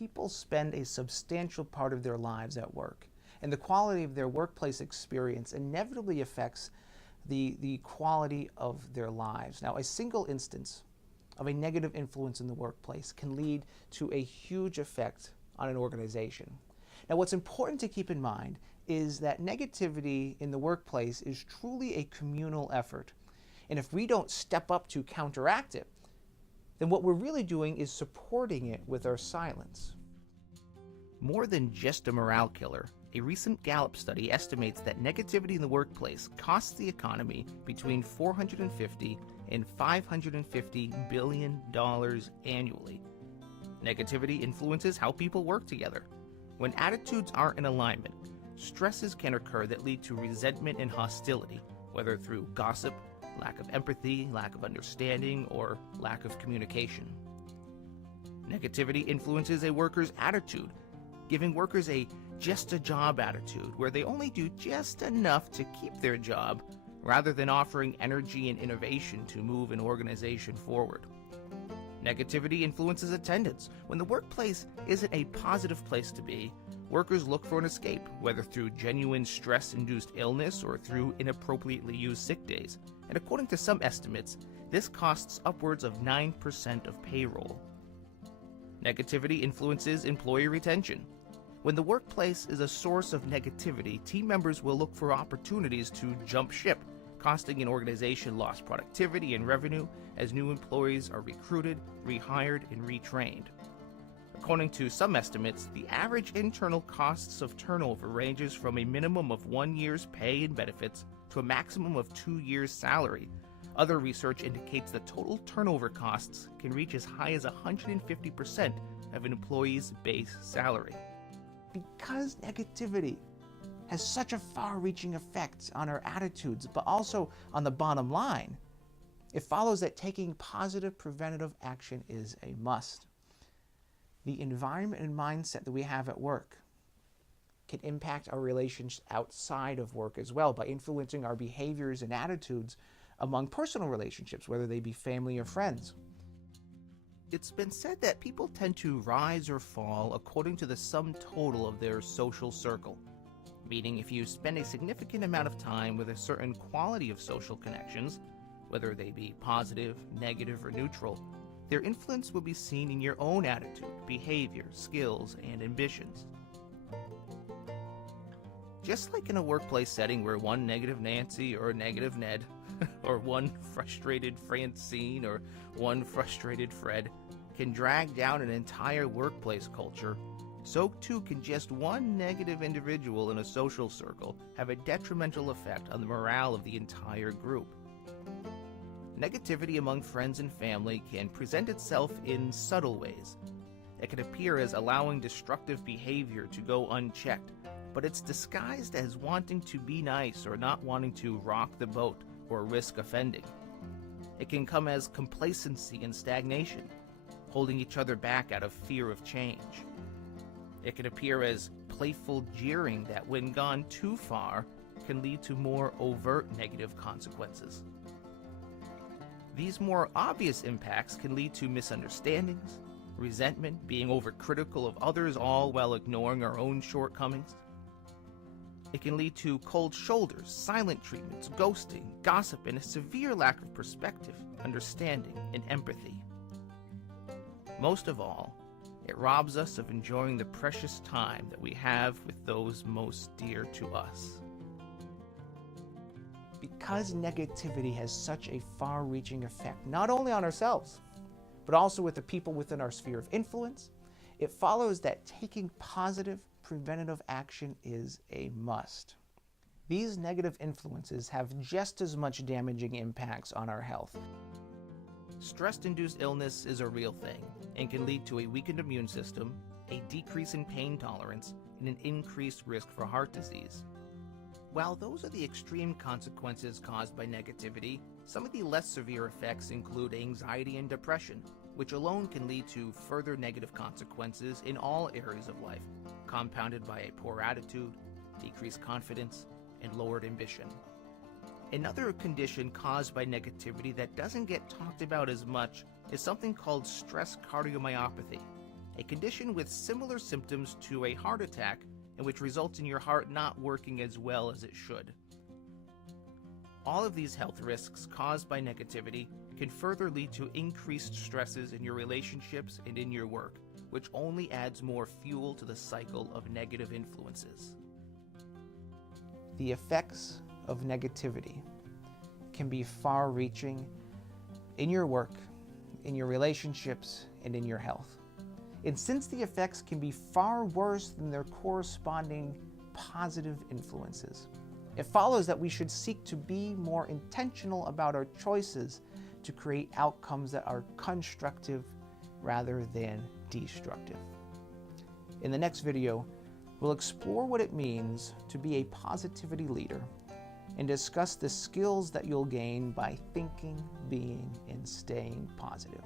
people spend a substantial part of their lives at work, and the quality of their workplace experience inevitably affects the quality of their lives. Now, a single instance of a negative influence in the workplace can lead to a huge effect on an organization. Now, what's important to keep in mind is that negativity in the workplace is truly a communal effort. And if we don't step up to counteract it, then what we're really doing is supporting it with our silence. More than just a morale killer, a recent Gallup study estimates that negativity in the workplace costs the economy between $450 and $550 billion annually. Negativity influences how people work together. When attitudes aren't in alignment, stresses can occur that lead to resentment and hostility, whether through gossip, lack of empathy, lack of understanding, or lack of communication. Negativity influences a worker's attitude, giving workers a just-a-job attitude where they only do just enough to keep their job rather than offering energy and innovation to move an organization forward. Negativity influences attendance. When the workplace isn't a positive place to be, workers look for an escape, whether through genuine stress-induced illness or through inappropriately used sick days. And according to some estimates, this costs upwards of 9% of payroll. Negativity influences employee retention. When the workplace is a source of negativity, team members will look for opportunities to jump ship, costing an organization lost productivity and revenue as new employees are recruited, rehired, and retrained. According to some estimates, the average internal costs of turnover ranges from a minimum of 1 year's pay and benefits to a maximum of 2 years' salary. Other research indicates that total turnover costs can reach as high as 150% of an employee's base salary. Because negativity has such a far-reaching effect on our attitudes, but also on the bottom line, it follows that taking positive preventative action is a must. The environment and mindset that we have at work can impact our relations outside of work as well by influencing our behaviors and attitudes among personal relationships, whether they be family or friends. It's been said that people tend to rise or fall according to the sum total of their social circle, meaning if you spend a significant amount of time with a certain quality of social connections, whether they be positive, negative, or neutral, their influence will be seen in your own attitude, behavior, skills, and ambitions. Just like in a workplace setting where one negative Nancy or negative Ned, or one frustrated Francine or one frustrated Fred can drag down an entire workplace culture, so too can just one negative individual in a social circle have a detrimental effect on the morale of the entire group. Negativity among friends and family can present itself in subtle ways. It can appear as allowing destructive behavior to go unchecked, but it's disguised as wanting to be nice or not wanting to rock the boat or risk offending. It can come as complacency and stagnation, holding each other back out of fear of change. It can appear as playful jeering that, when gone too far, can lead to more overt negative consequences. These more obvious impacts can lead to misunderstandings, resentment, being overcritical of others, all while ignoring our own shortcomings. It can lead to cold shoulders, silent treatments, ghosting, gossip, and a severe lack of perspective, understanding, and empathy. Most of all, it robs us of enjoying the precious time that we have with those most dear to us. Because negativity has such a far-reaching effect, not only on ourselves, but also with the people within our sphere of influence, it follows that taking positive preventative action is a must. These negative influences have just as much damaging impacts on our health. Stress-induced illness is a real thing and can lead to a weakened immune system, a decrease in pain tolerance, and an increased risk for heart disease. While those are the extreme consequences caused by negativity, some of the less severe effects include anxiety and depression, which alone can lead to further negative consequences in all areas of life, compounded by a poor attitude, decreased confidence, and lowered ambition. Another condition caused by negativity that doesn't get talked about as much is something called stress cardiomyopathy. a condition with similar symptoms to a heart attack and which results in your heart not working as well as it should. All of these health risks caused by negativity can further lead to increased stresses in your relationships and in your work, which only adds more fuel to the cycle of negative influences. The effects of negativity can be far-reaching in your work, in your relationships, and in your health. And since the effects can be far worse than their corresponding positive influences, it follows that we should seek to be more intentional about our choices to create outcomes that are constructive rather than destructive. In the next video, we'll explore what it means to be a positivity leader and discuss the skills that you'll gain by thinking, being, and staying positive.